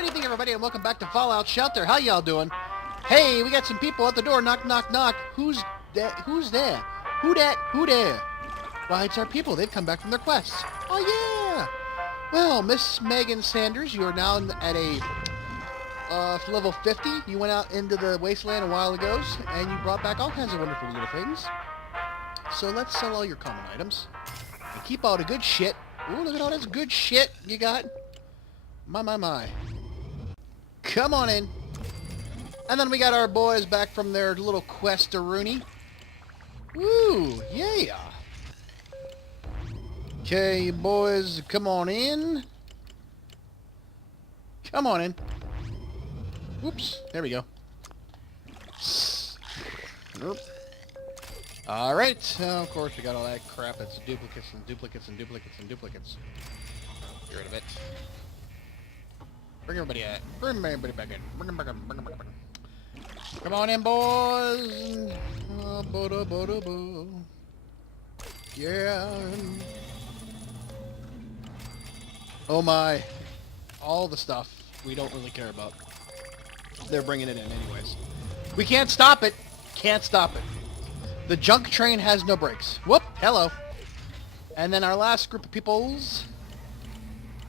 Good evening, everybody, and welcome back to Fallout Shelter. How y'all doing? Hey, we got some people at the door. Knock, knock, knock. Who's that? Who's there? Who that? Who there? Why, it's our people. They've come back from their quests. Oh, yeah. Well, Miss Megan Sanders, you are now at a level 50. You went out into the wasteland a while ago, and you brought back all kinds of wonderful little things. So let's sell all your common items. And keep all the good shit. Ooh, look at all this good shit you got. My, my, my. Come on in. And then we got our boys back from their little quest-a-rooney. Woo, yeah. Okay, boys, come on in. Come on in. Oops, there we go. Oop. Alright, of course we got all that crap. It's duplicates and duplicates and duplicates and duplicates. Get rid of it. Bring everybody back in. Bring them back in. Bring them back in. Come on in, boys. Yeah. Oh my. All the stuff we don't really care about. They're bringing it in anyways. We can't stop it. Can't stop it. The junk train has no brakes. Whoop. Hello. And then our last group of peoples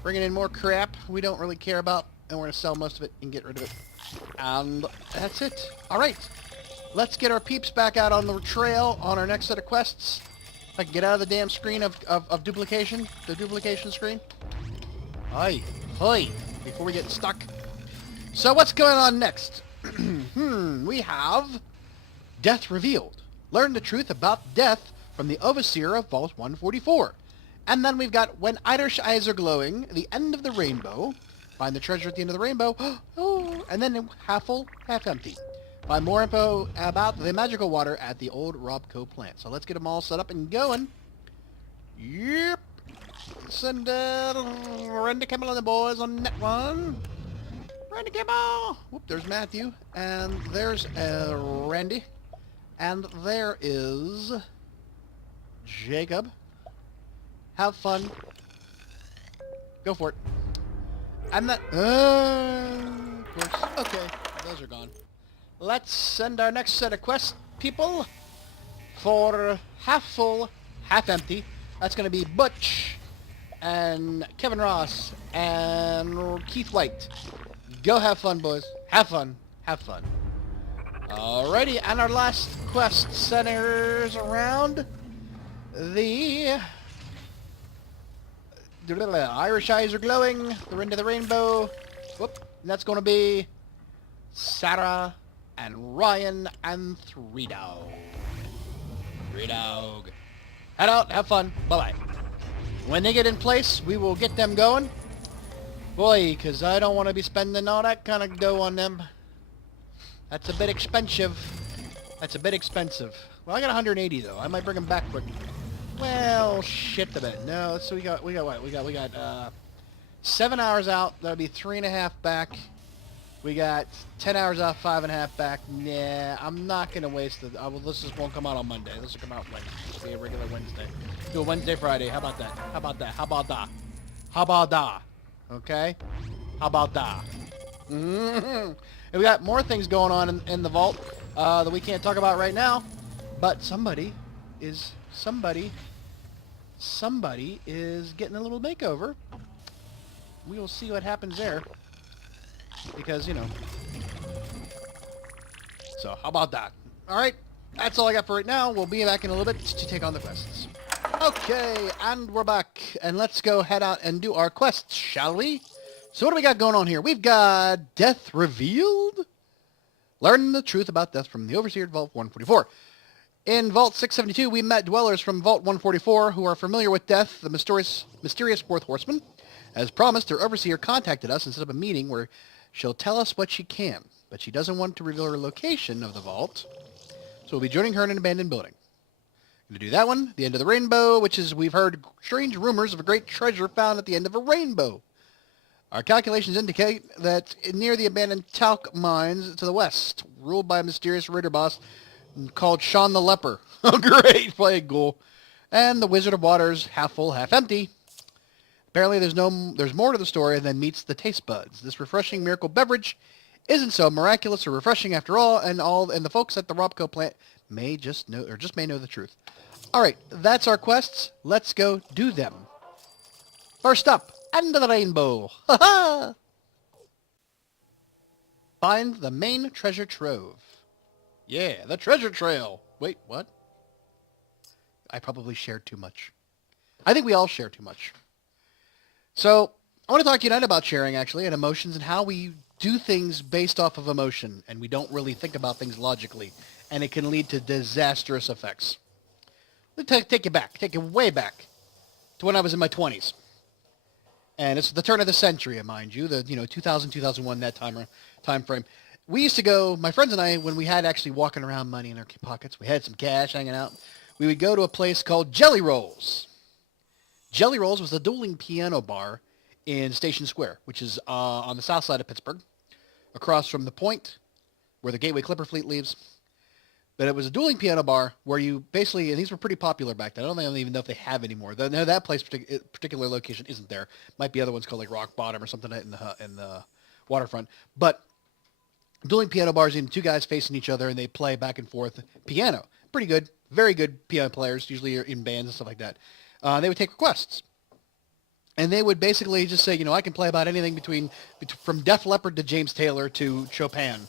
bringing in more crap we don't really care about, and we're going to sell most of it and get rid of it. And that's it. Alright. Let's get our peeps back out on the trail on our next set of quests. If I can get out of the damn screen of duplication. The duplication screen. Hi. Hi. Before we get stuck. So what's going on next? We have Death Revealed. Learn the truth about death from the Overseer of Vault 144. And then we've got When Irish Eyes Are Glowing, The End of the Rainbow. Find the treasure at the end of the rainbow. Oh, and then Half Full, Half Empty. Find more info about the magical water at the old Robco plant. So let's get them all set up and going. Yep. Send Randy Kimmel and the boys on that one. Randy Kimmel. Whoop, there's Matthew. And there's Randy. And there is Jacob. Have fun. Go for it. And that... of course. Okay, those are gone. Let's send our next set of quest people for Half Full, Half Empty. That's going to be Butch and Kevin Ross and Keith White. Go have fun, boys. Have fun. Have fun. Alrighty, and our last quest centers around the Irish Eyes Are Glowing, the End of the Rainbow. Whoop, and that's going to be Sarah and Ryan and Three Dog. Three Dog. Head out, have fun, bye-bye. When they get in place, we will get them going. Boy, because I don't want to be spending all that kind of dough on them. That's a bit expensive. That's a bit expensive. Well, I got 180 though. I might bring them back quick. Well, shit a bit. No, so we got what? We got 7 hours out. That'll be 3.5 back. We got 10 hours out, 5.5 back. Nah, I'm not gonna waste it. This just won't come out on Monday. This will come out Wednesday. It'll be a regular Wednesday. Do a Wednesday, Friday. How about that? How about that? How about that? How about that? Okay? How about that? Mm-hmm. And we got more things going on in the vault that we can't talk about right now. But somebody is getting a little makeover. We will see what happens there. Because, you know. So, how about that? Alright, that's all I got for right now. We'll be back in a little bit to take on the quests. Okay, and we're back. And let's go head out and do our quests, shall we? So what do we got going on here? We've got Death Revealed. Learn the truth about death from the Overseer at Vault 144. In Vault 672, we met dwellers from Vault 144 who are familiar with death, the mysterious fourth horseman. As promised, their Overseer contacted us and set up a meeting where she'll tell us what she can, but she doesn't want to reveal her location of the vault, so we'll be joining her in an abandoned building. Going to do that one, the End of the Rainbow, which is, we've heard strange rumors of a great treasure found at the end of a rainbow. Our calculations indicate that near the abandoned talc mines to the west, ruled by a mysterious raider boss called Sean the Leper. Oh, great, play cool. And the Wizard of Waters, half full, half empty. Apparently there's more to the story than meets the taste buds. This refreshing miracle beverage isn't so miraculous or refreshing after all, and the folks at the Robco plant may just know the truth. All right, that's our quests. Let's go do them. First up, End of the Rainbow. Ha ha! Find the main treasure trove. Yeah, the treasure trail. Wait, what? I probably shared too much. I think we all share too much. So, I want to talk to you tonight about sharing, actually, and emotions and how we do things based off of emotion, and we don't really think about things logically, and it can lead to disastrous effects. Let me take you way back to when I was in my 20s. And it's the turn of the century, mind you, 2000, 2001, that time frame. We used to go, my friends and I, when we had actually walking around money in our pockets, we had some cash hanging out, we would go to a place called Jelly Rolls. Jelly Rolls was a dueling piano bar in Station Square, which is on the south side of Pittsburgh, across from the Point, where the Gateway Clipper fleet leaves. But it was a dueling piano bar where you basically, and these were pretty popular back then. I don't even know if they have anymore. No, that place, particular location isn't there. Might be other ones called like Rock Bottom or something in the waterfront. But dueling piano bars, two guys facing each other, and they play back and forth piano. Pretty good, very good piano players, usually in bands and stuff like that. They would take requests. And they would basically just say, I can play about anything from Def Leppard to James Taylor to Chopin.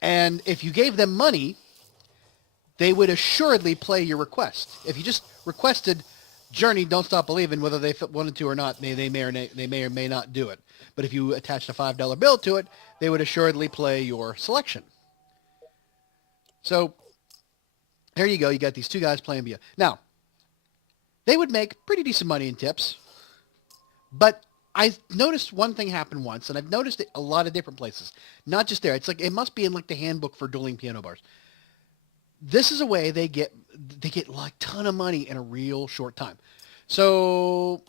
And if you gave them money, they would assuredly play your request. If you just requested Journey, Don't Stop Believing, whether they wanted to or not, they may or may not do it. But if you attached a $5 bill to it, they would assuredly play your selection. So there you go. You got these two guys playing via. Now, they would make pretty decent money in tips, but I noticed one thing happen once, and I've noticed it a lot of different places. Not just there. It's like it must be in like the handbook for dueling piano bars. This is a way they get like a ton of money in a real short time. So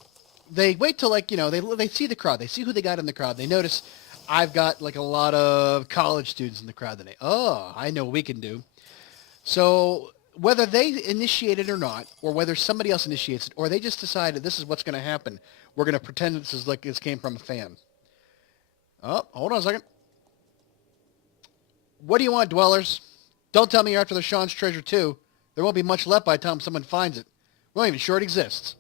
they wait till they see the crowd. They see who they got in the crowd. They notice I've got like a lot of college students in the crowd today. Oh, I know what we can do. So whether they initiate it or not, or whether somebody else initiates it, or they just decided this is what's going to happen, we're going to pretend this came from a fan. Oh, hold on a second. What do you want, dwellers? Don't tell me you're after the Sean's Treasure too. There won't be much left by the time someone finds it. We're not even sure it exists.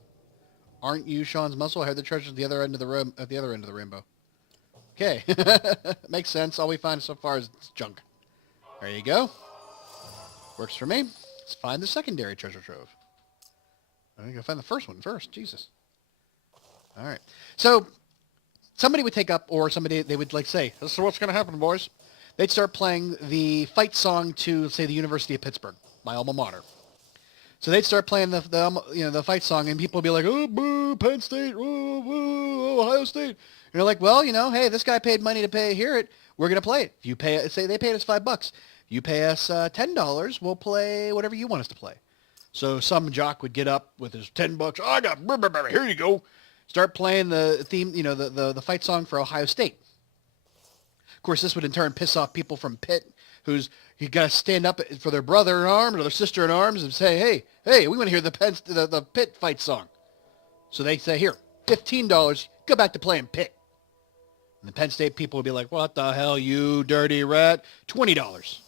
Aren't you Sean's muscle? I heard the treasure's at the other end of the room, at the other end of the rainbow. Okay, makes sense. All we find so far is junk. There you go. Works for me. Let's find the secondary treasure trove. I think I'll find the first one first. Jesus. All right. So somebody would take up, or they would say, this is what's going to happen, boys. They'd start playing the fight song to, say, the University of Pittsburgh, my alma mater. So they'd start playing the fight song, and people would be like, oh, boo, Penn State, oh, boo, Ohio State. And they're like, well, hey, this guy paid money to hear it. We're going to play it. If you say they paid us $5. You pay us $10, we'll play whatever you want us to play. So some jock would get up with his $10. I got, here you go. Start playing the theme, the fight song for Ohio State. Of course, this would in turn piss off people from Pitt, you got to stand up for their brother in arms or their sister in arms and say, hey, we want to hear the Pitt fight song. So they say, here, $15, go back to playing Pitt. And the Penn State people would be like, what the hell, you dirty rat? $20.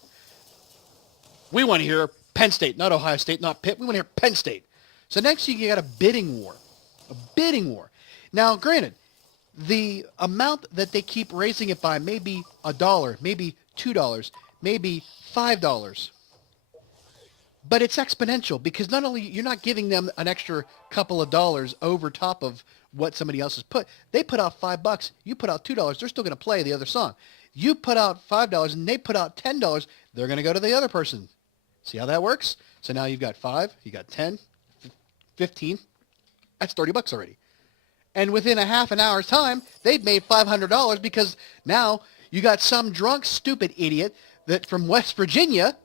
We want to hear Penn State, not Ohio State, not Pitt. We want to hear Penn State. So next you got a bidding war. A bidding war. Now, granted, the amount that they keep raising it by may be $1, maybe $2, maybe $5. But it's exponential because not only you're not giving them an extra couple of dollars over top of what somebody else has put. They put out $5. You put out $2. They're still going to play the other song. You put out $5 and they put out $10. They're going to go to the other person. See how that works? So now you've got 5, you got 10, 15. That's $30 already. And within a half an hour's time, they've made $500 because now you got some drunk, stupid idiot that from West Virginia.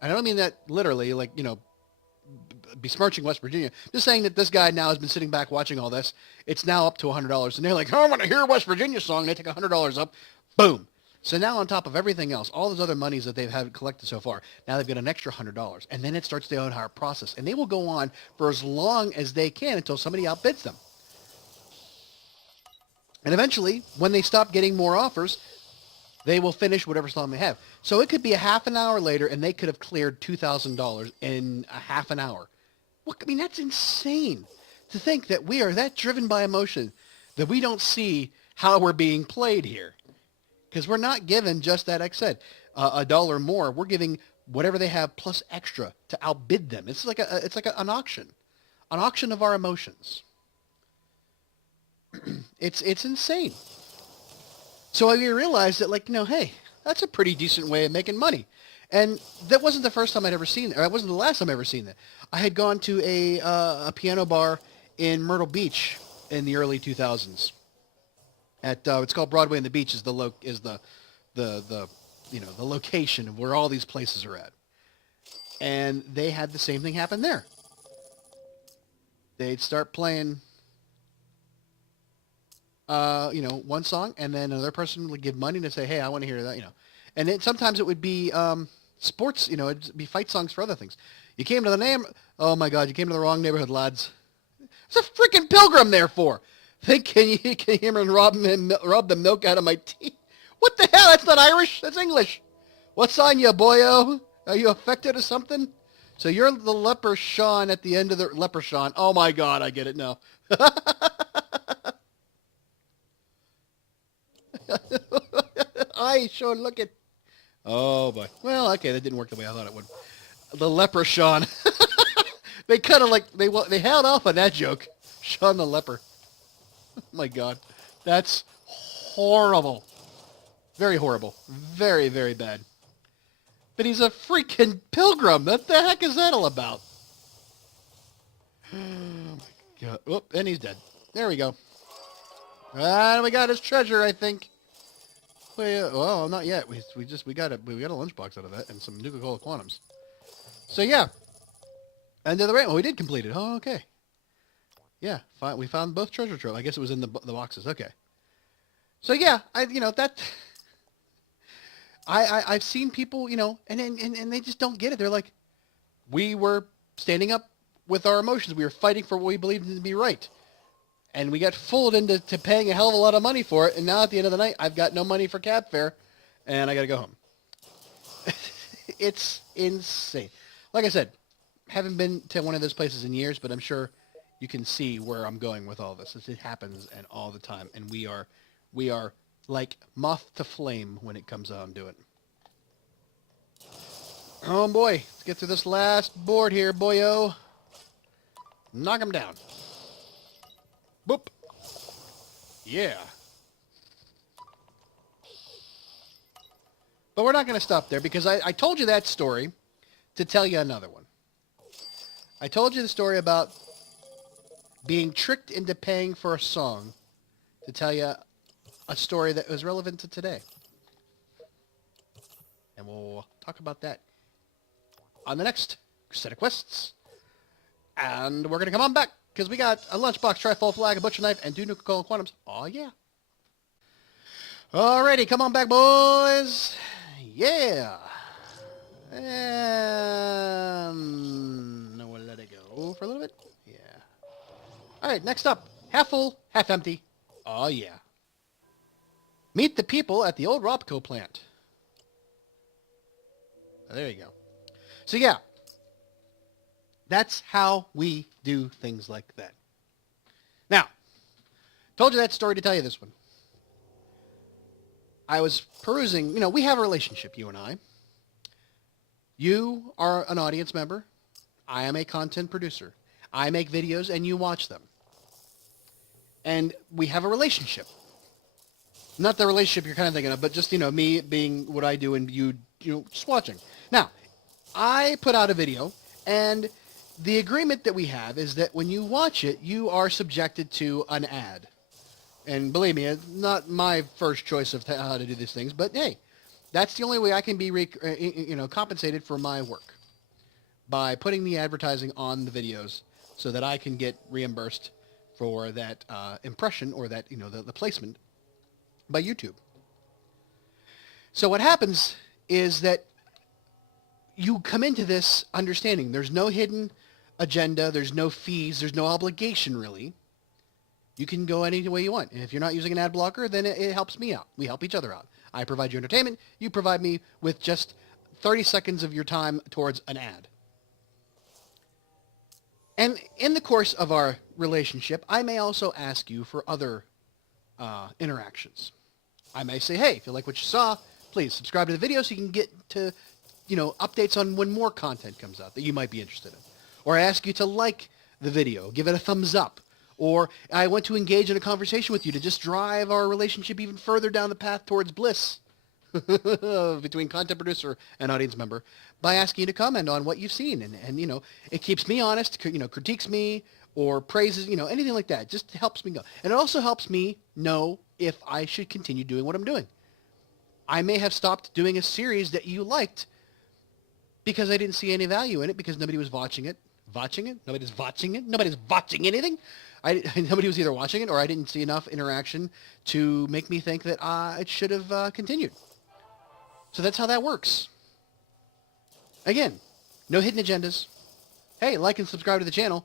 I don't mean that literally, besmirching West Virginia. Just saying that this guy now has been sitting back watching all this. It's now up to $100. And they're like, I want to hear a West Virginia song. They take $100 up. Boom. So now on top of everything else, all those other monies that they've had collected so far, now they've got an extra $100. And then it starts the entire process. And they will go on for as long as they can until somebody outbids them. And eventually, when they stop getting more offers, they will finish whatever song they have. So it could be a half an hour later, and they could have cleared $2,000 in a half an hour. Well, I mean, that's insane to think that we are that driven by emotion that we don't see how we're being played here. Because we're not given just that, like I said, a dollar more. We're giving whatever they have plus extra to outbid them. It's like an auction of our emotions. It's insane. So I realized that, like, hey, that's a pretty decent way of making money. And that wasn't the first time I'd ever seen that, or it wasn't the last time I ever seen that. I had gone to a piano bar in Myrtle Beach in the early 2000s. At it's called Broadway and the Beach is the location of where all these places are at. And they had the same thing happen there. They'd start playing one song, and then another person would give money to say, hey, I want to hear that, And then sometimes it would be sports, it'd be fight songs for other things. You came to oh my God, you came to the wrong neighborhood, lads. There's a freaking pilgrim there for. Can you hear me rob the milk out of my teeth? What the hell? That's not Irish. That's English. What's on you, boyo? Are you affected or something? So you're the leper Sean at the end of the leper Sean. Oh my God, I get it now. I sure look at. Oh boy. Well, okay, that didn't work the way I thought it would. The leper Sean. They kind of they held off on that joke. Sean the leper. Oh my God, that's horrible. Very horrible. Very, very bad. But he's a freaking pilgrim. What the heck is that all about? Oh my God. Whoop, and he's dead. There we go. And we got his treasure, I think. Well, not yet. We got a lunchbox out of that and some Nuka-Cola Quantums. So yeah. End of the rain. Well, we did complete it. Oh, okay. Yeah, we found both treasure trove. I guess it was in the boxes. Okay. So yeah, I've seen people, and they just don't get it. They're like, we were standing up with our emotions. We were fighting for what we believed to be right. And we got fooled into paying a hell of a lot of money for it. And now at the end of the night, I've got no money for cab fare, and I got to go home. It's insane. Like I said, haven't been to one of those places in years, but I'm sure you can see where I'm going with all this. It happens and all the time, and we are like moth to flame when it comes on to it. Oh boy, let's get through this last board here, boyo. Knock him down. Boop. Yeah. But we're not going to stop there because I told you that story to tell you another one. I told you the story about being tricked into paying for a song to tell you a story that was relevant to today. And we'll talk about that on the next set of quests. And we're going to come on back because we got a lunchbox, tri-fold flag, a butcher knife, and 2 Nuka-Cola Quantums. Oh, yeah. Alrighty, come on back, boys. Yeah. And we'll let it go for a little bit. Yeah. All right, next up, half full, half empty. Oh, yeah. Meet the people at the old Robco plant. There you go. So, yeah. That's how we do things like that. Now, told you that story to tell you this one. I was perusing, we have a relationship, you and I. You are an audience member. I am a content producer. I make videos and you watch them. And we have a relationship. Not the relationship you're kind of thinking of, but just, me being what I do and you just watching. Now, I put out a video, and the agreement that we have is that when you watch it, you are subjected to an ad. And believe me, it's not my first choice of how to do these things, but hey, that's the only way I can be compensated for my work, by putting the advertising on the videos so that I can get reimbursed for that impression or that, the placement by YouTube. So what happens is that you come into this understanding there's no hidden agenda, there's no fees, there's no obligation really. You can go any way you want. And if you're not using an ad blocker, then it helps me out. We help each other out. I provide you entertainment. You provide me with just 30 seconds of your time towards an ad. And in the course of our relationship, I may also ask you for other interactions. I may say, hey, if you like what you saw, please subscribe to the video so you can get to, updates on when more content comes out that you might be interested in. Or I ask you to like the video, give it a thumbs up. Or I want to engage in a conversation with you to just drive our relationship even further down the path towards bliss between content producer and audience member by asking you to comment on what you've seen. And it keeps me honest, critiques me or praises, anything like that. Just helps me go. And it also helps me know if I should continue doing what I'm doing. I may have stopped doing a series that you liked because I didn't see any value in it because nobody was watching it. Nobody's watching it. Nobody's watching anything. Nobody was either watching it or I didn't see enough interaction to make me think that it should have continued. So that's how that works. Again, no hidden agendas. Hey, like and subscribe to the channel.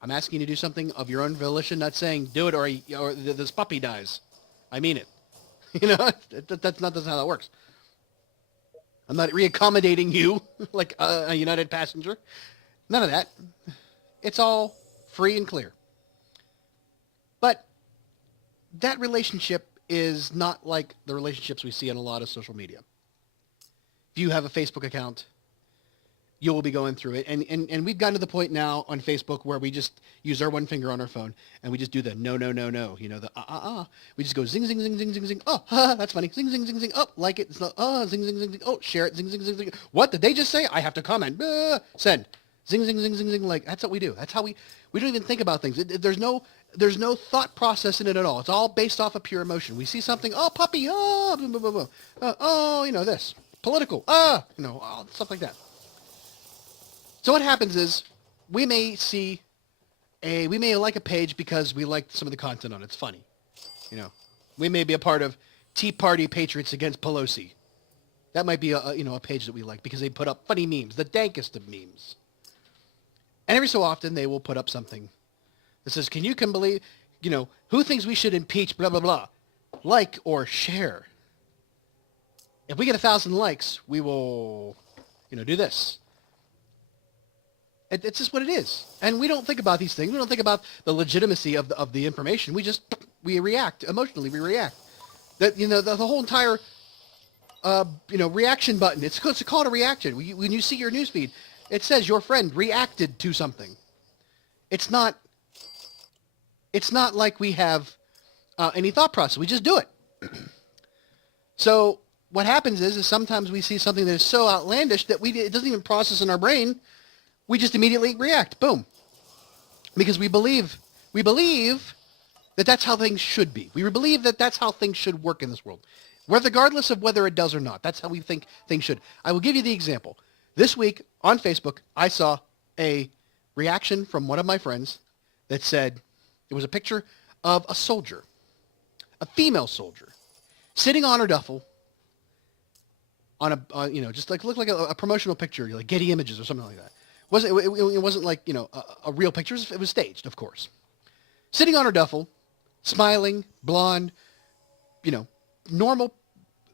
I'm asking you to do something of your own volition, not saying do it or this puppy dies. I mean it. That's not how that works. I'm not reaccommodating you like a United passenger. None of that. It's all free and clear. But that relationship is not like the relationships we see on a lot of social media. If you have a Facebook account, you will be going through it. And we've gotten to the point now on Facebook where we just use our one finger on our phone and we just do the no. The We just go zing, zing, zing, zing, zing, zing. Oh, that's funny. Zing, zing, zing, zing. Oh, like it. It's not, zing, zing, zing, zing. Oh, share it. Zing, zing, zing, zing. What did they just say? I have to comment. Send. Zing, zing, zing, zing, zing. Like, that's what we do. That's how we don't even think about things. There's no thought process in it at all. It's all based off of pure emotion. We see something, oh, puppy, oh, boom, boom, boom, boom. This. Political, stuff like that. So what happens is we may like a page because we like some of the content on it. It's funny. We may be a part of Tea Party Patriots Against Pelosi. That might be a page that we like because they put up funny memes, the dankest of memes. And every so often they will put up something that says, can you believe, who thinks we should impeach, blah, blah, blah. Like or share. If we get 1,000 likes, we will, do this. It's just what it is. And we don't think about these things. We don't think about the legitimacy of the information. We react. Emotionally, we react. That, the whole entire, reaction button. It's called a reaction. When you see your newsfeed, it says your friend reacted to something. It's not like we have any thought process. We just do it. So what happens is sometimes we see something that is so outlandish that it doesn't even process in our brain. We just immediately react. Boom. Because we believe that that's how things should be. We believe that that's how things should work in this world. Regardless of whether it does or not. That's how we think things should. I will give you the example. This week on Facebook, I saw a reaction from one of my friends that said it was a picture of a soldier, a female soldier, sitting on her duffel on just like looked like a promotional picture, like Getty Images or something like that. It wasn't like, a real picture. It was staged, of course. Sitting on her duffel, smiling, blonde, normal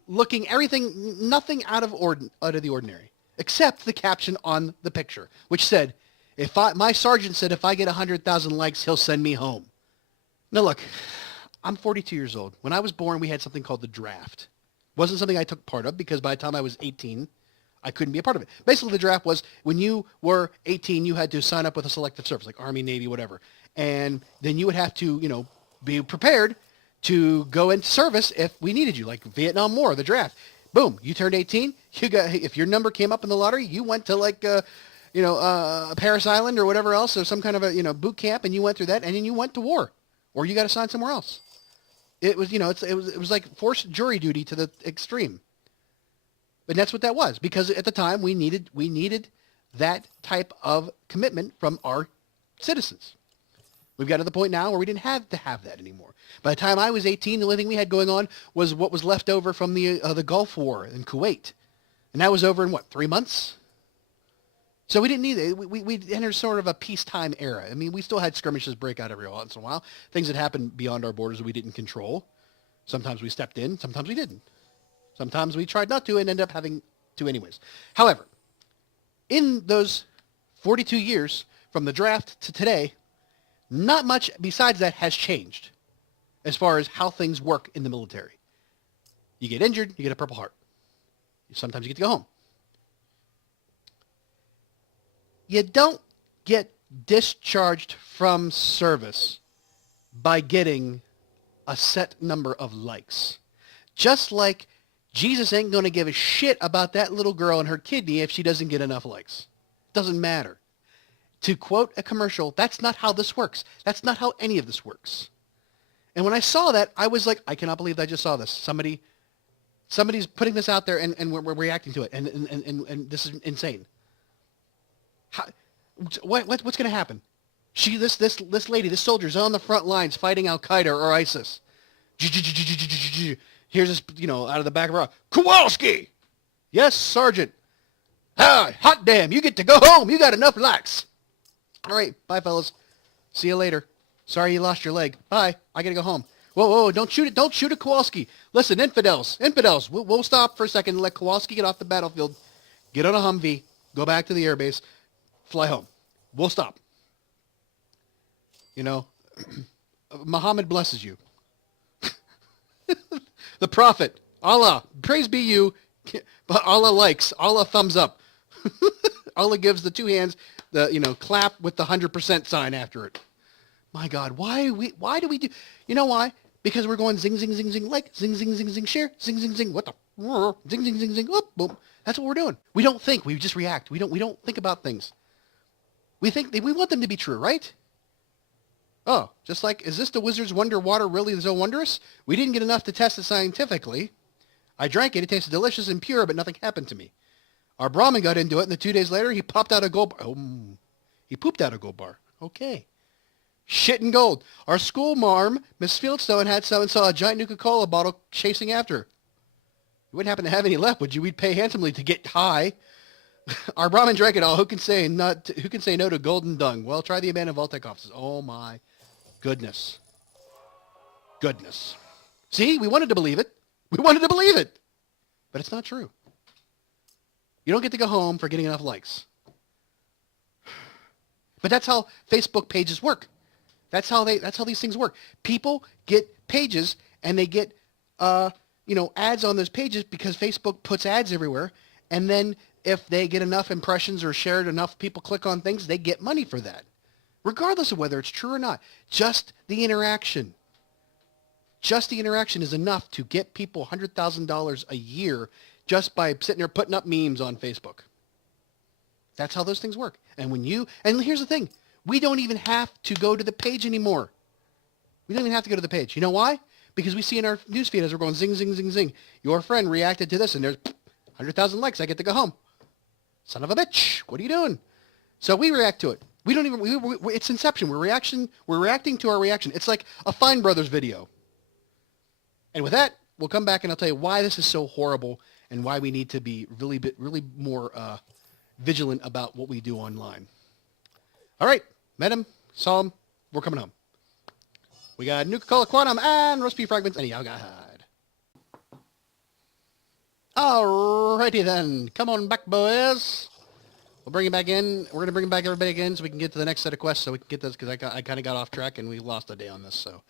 looking, everything, nothing out of the ordinary, except the caption on the picture, which said, my sergeant said if I get 100,000 likes, he'll send me home. Now look, I'm 42 years old. When I was born, we had something called the draft. It wasn't something I took part of because by the time I was 18, I couldn't be a part of it. Basically, the draft was when you were 18, you had to sign up with a selective service, like Army, Navy, whatever. And then you would have to, be prepared to go into service if we needed you, like Vietnam War, the draft. Boom, you turned 18. If your number came up in the lottery, you went to like, Paris Island or whatever else, or some kind of a, boot camp, and you went through that, and then you went to war, or you got assigned somewhere else. It was, it was like forced jury duty to the extreme. And that's what that was, because at the time we needed that type of commitment from our citizens. We've got to the point now where we didn't have to have that anymore. By the time I was 18, the only thing we had going on was what was left over from the Gulf War in Kuwait. And that was over in 3 months? So we didn't need it. We entered sort of a peacetime era. I mean, we still had skirmishes break out every once in a while. Things that happened beyond our borders that we didn't control. Sometimes we stepped in. Sometimes we didn't. Sometimes we tried not to and ended up having to anyways. However, in those 42 years from the draft to today, not much besides that has changed as far as how things work in the military. You get injured, you get a Purple Heart. Sometimes you get to go home. You don't get discharged from service by getting a set number of likes. Just like Jesus ain't going to give a shit about that little girl and her kidney if she doesn't get enough likes. Doesn't matter. To quote a commercial, that's not how this works. That's not how any of this works. And when I saw that, I was like, I cannot believe I just saw this. Somebody's putting this out there and we're reacting to it. And this is insane. What's going to happen? This lady, this soldier's on the front lines fighting Al-Qaeda or ISIS. Here's this, out of the back of her, Kowalski! Yes, Sergeant. Ah, hot damn, you get to go home. You got enough likes. All right, bye, fellas. See you later. Sorry you lost your leg. Bye. I got to go home. Whoa, don't shoot it. Don't shoot at Kowalski. Listen, infidels. We'll stop for a second and let Kowalski get off the battlefield, get on a Humvee, go back to the airbase, fly home. We'll stop. Muhammad blesses you. The Prophet, Allah, praise be you, but Allah likes, Allah thumbs up. Allah gives the two hands, the clap with the 100% sign after it. My God, why do we do? You know why? Because we're going zing, zing, zing, zing, like, zing, zing, zing, zing, share, zing, zing, zing, what the, zing, zing, zing, zing, whoop, boom. That's what we're doing. We don't think, we just react. We don't think about things. We think, we want them to be true, right? Oh, just like, is this the Wizard's Wonder water really so wondrous? We didn't get enough to test it scientifically. I drank it, it tasted delicious and pure, but nothing happened to me. Our Brahmin got into it, and then 2 days later, he popped out a gold bar. Oh, he pooped out a gold bar. Okay. Shit and gold. Our school marm, Miss Fieldstone, had some and saw a giant Nuka-Cola bottle chasing after her. You wouldn't happen to have any left, would you? We'd pay handsomely to get high. Our Brahmin drank it all. Who can say no to golden dung? Well, try the abandoned Vault-Tec offices. Oh, my goodness. See, we wanted to believe it. But it's not true. You don't get to go home for getting enough likes. But that's how Facebook pages work. That's how these things work. People get pages and they get ads on those pages because Facebook puts ads everywhere. And then if they get enough impressions or shared enough people click on things, they get money for that. Regardless of whether it's true or not. Just the interaction. Just the interaction is enough to get people $100,000 a year just by sitting there putting up memes on Facebook. That's how those things work. And here's the thing, we don't even have to go to the page anymore. We don't even have to go to the page. You know why? Because we see in our newsfeed as we're going zing, zing, zing, zing. Your friend reacted to this and there's 100,000 likes. I get to go home. Son of a bitch. What are you doing? So we react to it. We don't even, it's inception. We're reacting to our reaction. It's like a Fine Brothers video. And with that, we'll come back and I'll tell you why this is so horrible and why we need to be really more vigilant about what we do online. All right, met him, saw him, we're coming home. We got Nuka-Cola Quantum and roast beef fragments and Yaga hide. Alrighty then, come on back, boys. We'll bring you back in. We're going to bring back everybody again so we can get to the next set of quests so we can get this because I kind of got off track and we lost a day on this. So,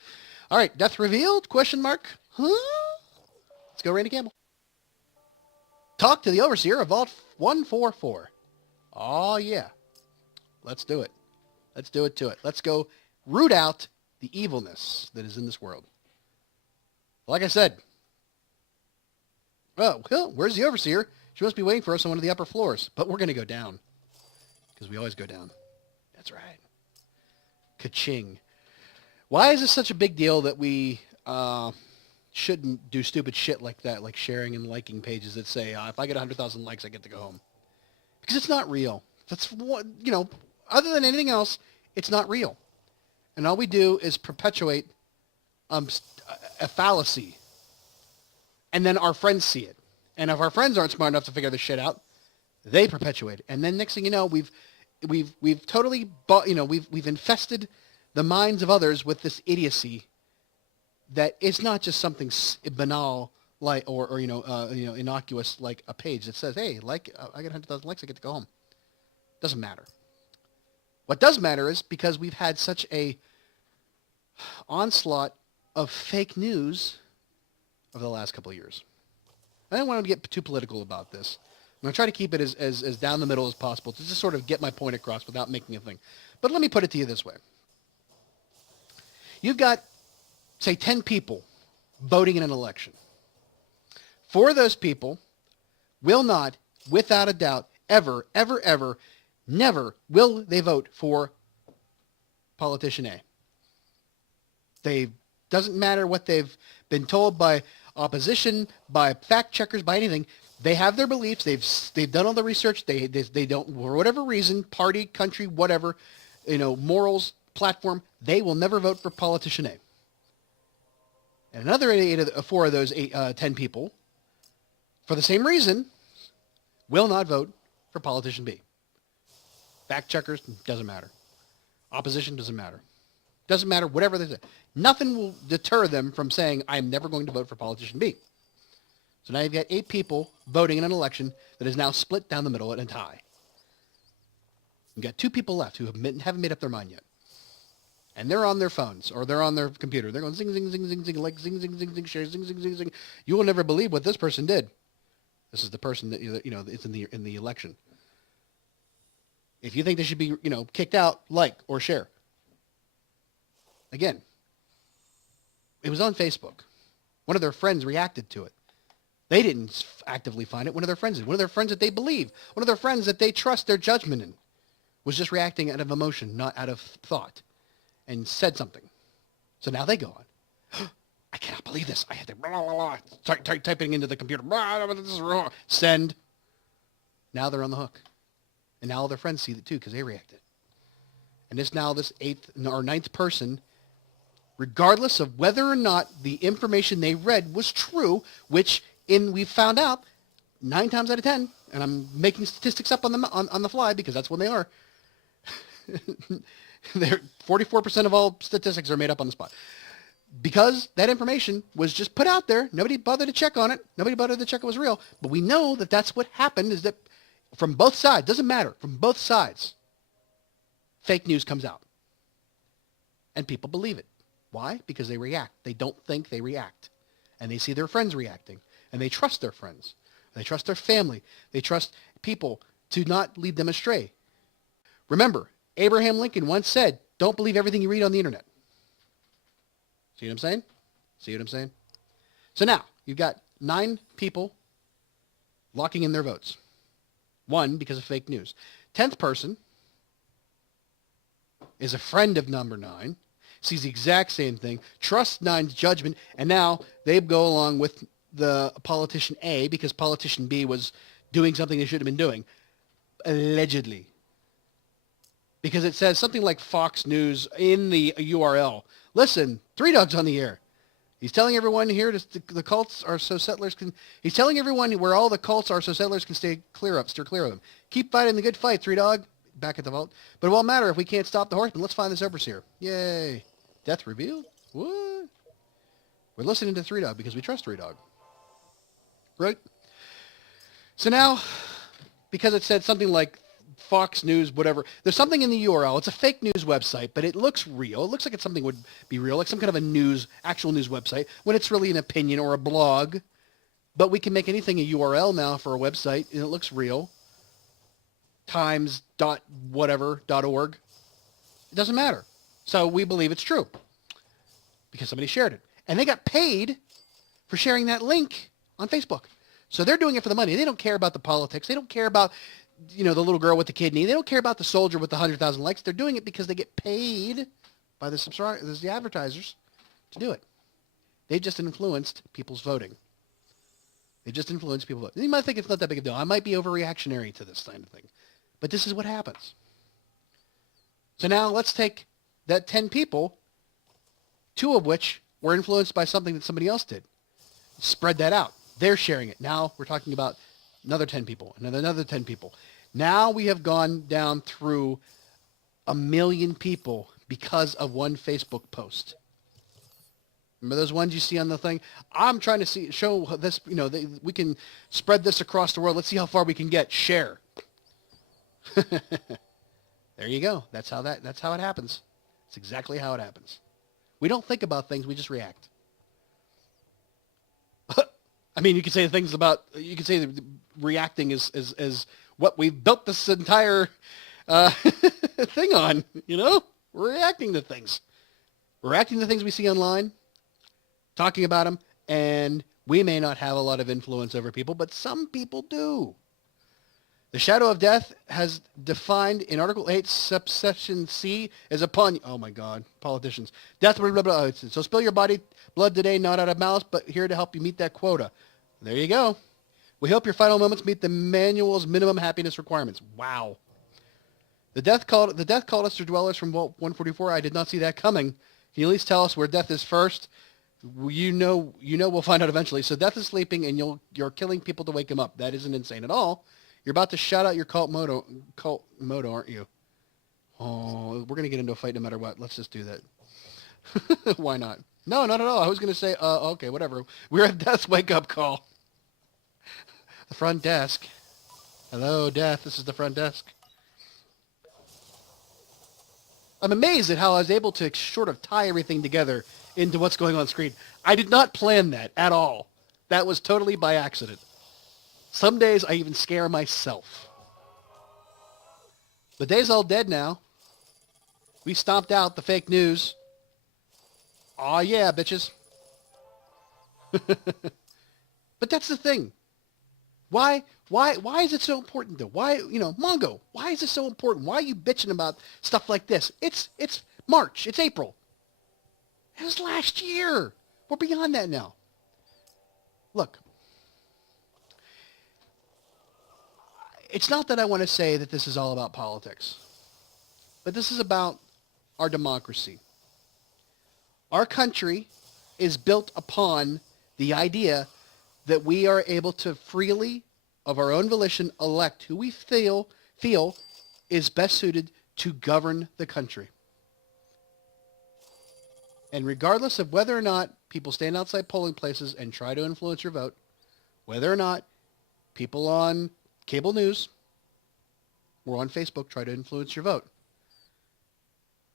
all right, death revealed? Question mark? Huh? Let's go, Randy Campbell. Talk to the overseer of Vault 144. Oh, yeah. Let's do it. Let's do it to it. Let's go root out the evilness that is in this world. Like I said, well, where's the overseer? She must be waiting for us on one of the upper floors. But we're going to go down. Because we always go down. That's right. Ka-ching. Why is this such a big deal that we shouldn't do stupid shit like that, like sharing and liking pages that say, if I get 100,000 likes, I get to go home? Because it's not real. That's what, other than anything else, it's not real. And all we do is perpetuate a fallacy. And then our friends see it. And if our friends aren't smart enough to figure this shit out, They perpetuate it. And then next thing you know, we've totally bought, we've infested the minds of others with this idiocy that it's not just something banal like or innocuous like a page that says, hey, I got 100,000 likes, I get to go home. Doesn't matter. What does matter is because we've had such a onslaught of fake news over the last couple of years. I don't want to get too political about this. I'm going to try to keep it as down the middle as possible to just sort of get my point across without making a thing. But let me put it to you this way. You've got, say, 10 people voting in an election. 4 of those people will not, without a doubt, ever, ever, ever, never will they vote for politician A. Doesn't matter what they've been told by opposition, by fact checkers, by anything. They have their beliefs. They've done all the research. They don't, for whatever reason, party, country, whatever, morals, platform, they will never vote for politician A. And another 4 of those 10 people, for the same reason, will not vote for politician B. Fact checkers, doesn't matter. Opposition, doesn't matter. Doesn't matter, whatever they say. Nothing will deter them from saying, I'm never going to vote for politician B. So now you've got 8 people voting in an election that is now split down the middle at a tie. You've got 2 people left who haven't made up their mind yet. And they're on their phones or they're on their computer. They're going zing, zing, zing, zing, zing, like zing, zing, zing, zing, share, zing, zing, zing, zing. You will never believe what this person did. This is the person that, it's in the election. If you think they should be, kicked out, like or share. Again, it was on Facebook. One of their friends reacted to it. They didn't actively find it. One of their friends did. One of their friends that they believe. One of their friends that they trust their judgment in was just reacting out of emotion, not out of thought, and said something. So now they go on. I cannot believe this. I had to blah, blah, blah, start typing into the computer. Blah, blah, this is wrong. Send. Now they're on the hook. And now all their friends see it too because they reacted. And this 8th or 9th person, regardless of whether or not the information they read was true, which we found out 9 times out of 10, and I'm making statistics up on the fly because that's when they are. 44% of all statistics are made up on the spot. Because that information was just put out there, nobody bothered to check on it. Nobody bothered to check it was real. But we know that that's what happened, is that from both sides, doesn't matter, from both sides, fake news comes out. And people believe it. Why? Because they react. They don't think, they react. And they see their friends reacting. And they trust their friends. They trust their family. They trust people to not lead them astray. Remember, Abraham Lincoln once said, don't believe everything you read on the internet. See what I'm saying? See what I'm saying? So now, you've got 9 people locking in their votes. 1 because of fake news. 10th person is a friend of number 9, sees the exact same thing, trusts 9's judgment, and now they go along with the politician A because politician B was doing something they should have been doing. Allegedly. Because it says something like Fox News in the URL. Listen, 3 Dog's on the air. He's telling everyone here the cults are so settlers can... He's telling everyone where all the cults are so settlers can steer clear of them. Keep fighting the good fight, 3 Dog. Back at the vault. But it won't matter if we can't stop the Horsemen. Let's find this overseer. Yay. Death revealed? What? We're listening to 3 Dog because we trust 3 Dog. Right? So now, because it said something like Fox News, whatever. There's something in the URL. It's a fake news website, but it looks real. It looks like it's something would be real, like some kind of a actual news website, when it's really an opinion or a blog. But we can make anything a URL now for a website, and it looks real. Times.whatever.org. It doesn't matter. So we believe it's true because somebody shared it. And they got paid for sharing that link on Facebook. So they're doing it for the money. They don't care about the politics. They don't care about the little girl with the kidney. They don't care about the soldier with the 100,000 likes. They're doing it because they get paid by the advertisers to do it. They've just influenced people's voting. They just influence people voting. You might think it's not that big a deal. I might be overreactionary to this kind of thing. But this is what happens. So now let's take that 10 people, 2 of which were influenced by something that somebody else did. Spread that out. They're sharing it. Now we're talking about Another 10 people. Another 10 people. Now we have gone down through 1 million people because of one Facebook post. Remember those ones you see on the thing? I'm trying to show this, we can spread this across the world. Let's see how far we can get. Share. There you go. That's how it happens. It's exactly how it happens. We don't think about things, we just react. I mean, you could say that reacting is what we've built this entire thing on, We're reacting to things. We're reacting to things we see online, talking about them, and we may not have a lot of influence over people, but some people do. The shadow of death has defined in Article 8, subsection C, is upon you. Oh my God, politicians. Death, blah, blah, blah. So spill your blood today, not out of malice, but here to help you meet that quota. There you go. We hope your final moments meet the manual's minimum happiness requirements. Wow. The death called us to dwellers from Vault 144. I did not see that coming. Can you at least tell us where death is first? You know we'll find out eventually. So death is sleeping and you're killing people to wake him up. That isn't insane at all. You're about to shout out your cult motto, aren't you? Oh, we're going to get into a fight no matter what. Let's just do that. Why not? No, not at all. I was going to say, okay, whatever. We're at Death's wake-up call. The front desk. Hello, Death. This is the front desk. I'm amazed at how I was able to sort of tie everything together into what's going on screen. I did not plan that at all. That was totally by accident. Some days I even scare myself. The day's all dead now. We stomped out the fake news. Aw, yeah, bitches. But that's the thing. Why is it so important though? Why, Mongo, why is it so important? Why are you bitching about stuff like this? It's March. It's April. It was last year. We're beyond that now. Look. It's not that I want to say that this is all about politics, but this is about our democracy. Our country is built upon the idea that we are able to freely, of our own volition, elect who we feel is best suited to govern the country. And regardless of whether or not people stand outside polling places and try to influence your vote, whether or not people on cable news or on Facebook try to influence your vote,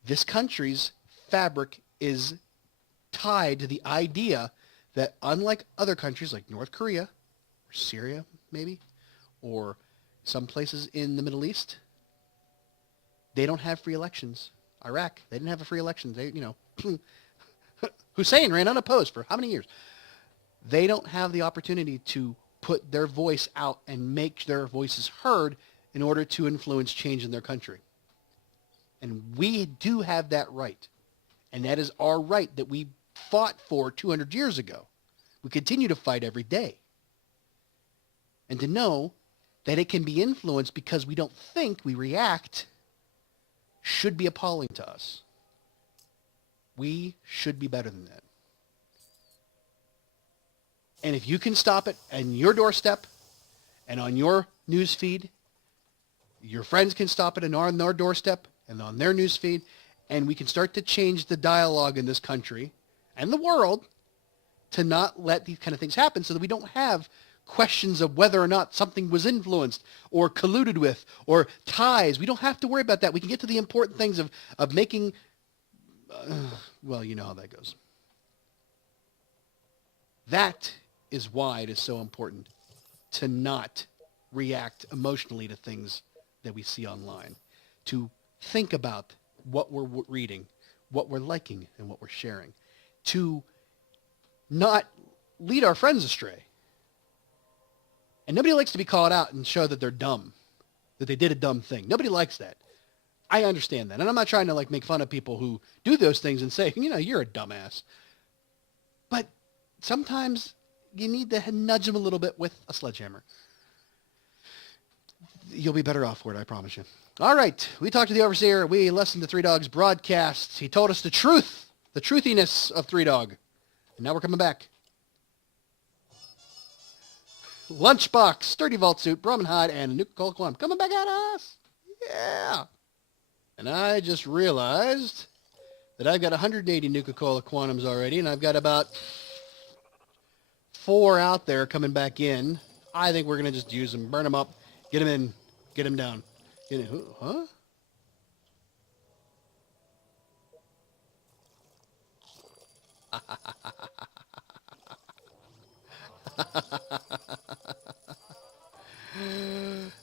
this country's fabric is tied to the idea that unlike other countries like North Korea or Syria maybe, or some places in the Middle East, they don't have free elections. Iraq, they didn't have a free election. They, Hussein ran unopposed for how many years? They don't have the opportunity to put their voice out and make their voices heard in order to influence change in their country. And we do have that right. And that is our right that we fought for 200 years ago. We continue to fight every day. And to know that it can be influenced because we don't think, we react, should be appalling to us. We should be better than that. And if you can stop it on your doorstep and on your news feed, your friends can stop it on their doorstep and on their news feed, and we can start to change the dialogue in this country and the world to not let these kind of things happen so that we don't have questions of whether or not something was influenced or colluded with or ties. We don't have to worry about that. We can get to the important things of making, well, you know how that goes. That is why it is so important to not react emotionally to things that we see online, to think about what we're reading, what we're liking, and what we're sharing, to not lead our friends astray. And nobody likes to be called out and show that they're dumb, that they did a dumb thing. Nobody likes that. I understand that. And I'm not trying to make fun of people who do those things and say, you're a dumbass. But sometimes you need to nudge them a little bit with a sledgehammer. You'll be better off for it, I promise you. All right. We talked to the overseer. We listened to Three Dogs broadcasts. He told us the truth, the truthiness of Three Dog. And now we're coming back. Lunchbox, sturdy vault suit, Brahmin hide, and Nuka-Cola Quantum. Coming back at us. Yeah. And I just realized that I've got 180 Nuka-Cola Quantums already, and I've got about 4 out there coming back in. I think we're going to just use them, burn them up, get them in, get them down. Huh?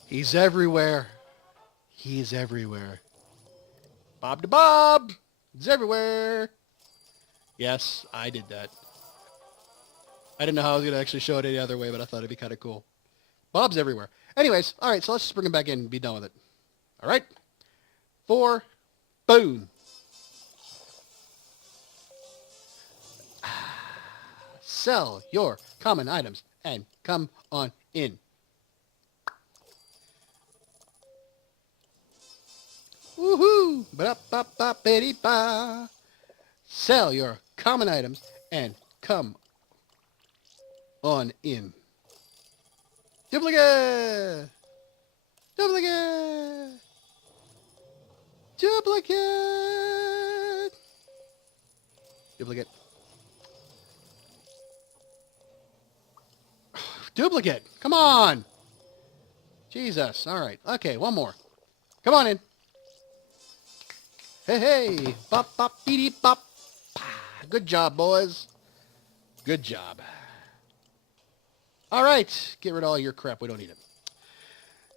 He's everywhere. He's everywhere. Bob to Bob. He's everywhere. Yes, I did that. I didn't know how I was going to actually show it any other way, but I thought it'd be kind of cool. Bob's everywhere. Anyways, all right, so let's just bring him back in and be done with it. All right? 4. Boom. Sell your common items and come on in. Woohoo! Ba-da-ba-ba-ba-dee-ba. Sell your common items and come on in. Duplicate! Duplicate! Duplicate! Duplicate. Duplicate! Come on! Jesus. All right. Okay, one more. Come on in. Hey, hey. Bop, bop, beady, bop. Good job, boys. Good job. All right. Get rid of all your crap. We don't need it.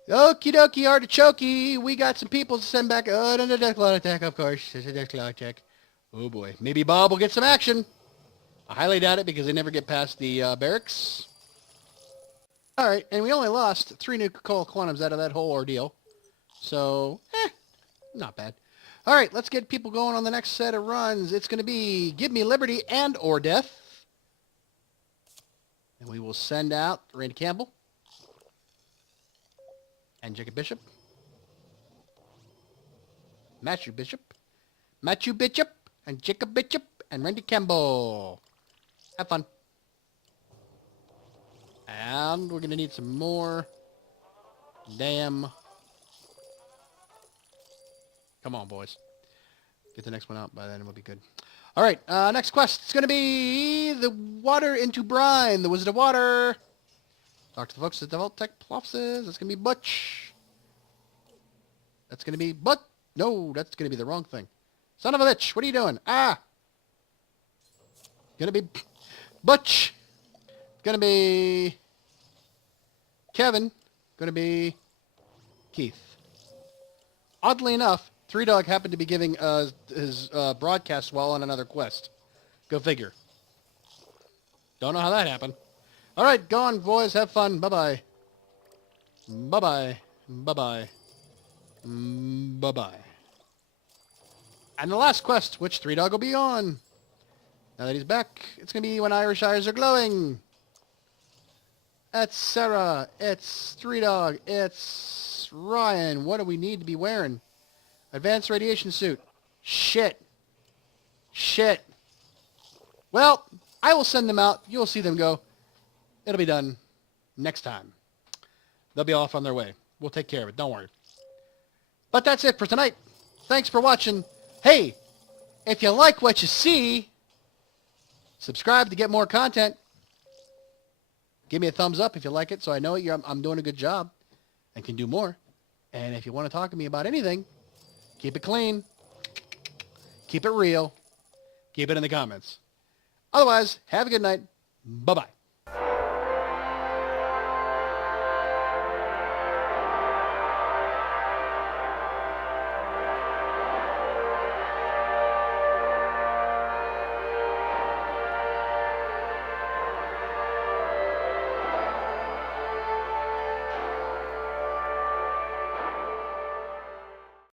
Okie dokie, artichokey. We got some people to send back. Oh, no, death cloud attack, of course. There's a death cloud attack. Oh, boy. Maybe Bob will get some action. I highly doubt it because they never get past the barracks. All right. And we only lost 3 Nuka-Cola Quantums out of that whole ordeal. So, not bad. All right. Let's get people going on the next set of runs. It's going to be Give Me Liberty and or Death. And we will send out Randy Campbell. And Jacob Bishop. Matthew Bishop. Matthew Bishop. And Jacob Bishop. And Randy Campbell. Have fun. And we're going to need some more. Damn. Come on, boys. Get the next one out by then. We'll be good. All right. Next quest. It's going to be the water into brine. The Wizard of Water. Talk to the folks at the Vault-Tec offices. That's going to be Butch. That's going to be No, that's going to be the wrong thing. Son of a bitch. What are you doing? Ah. Going to be Butch. Going to be Kevin. Going to be Keith. Oddly enough, Three Dog happened to be giving his broadcast while on another quest. Go figure. Don't know how that happened. All right, go on, boys. Have fun. Bye-bye. Bye-bye. Bye-bye. Bye-bye. And the last quest, which Three Dog will be on. Now that he's back, it's going to be When Irish Eyes Are Glowing. It's Sarah. It's Three Dog. It's Ryan. What do we need to be wearing? Advanced radiation suit. Shit. Shit. Well, I will send them out. You'll see them go. It'll be done next time. They'll be off on their way. We'll take care of it. Don't worry. But that's it for tonight. Thanks for watching. Hey, if you like what you see, subscribe to get more content. Give me a thumbs up if you like it so I know I'm doing a good job and can do more. And if you want to talk to me about anything, keep it clean. Keep it real. Keep it in the comments. Otherwise, have a good night. Bye-bye.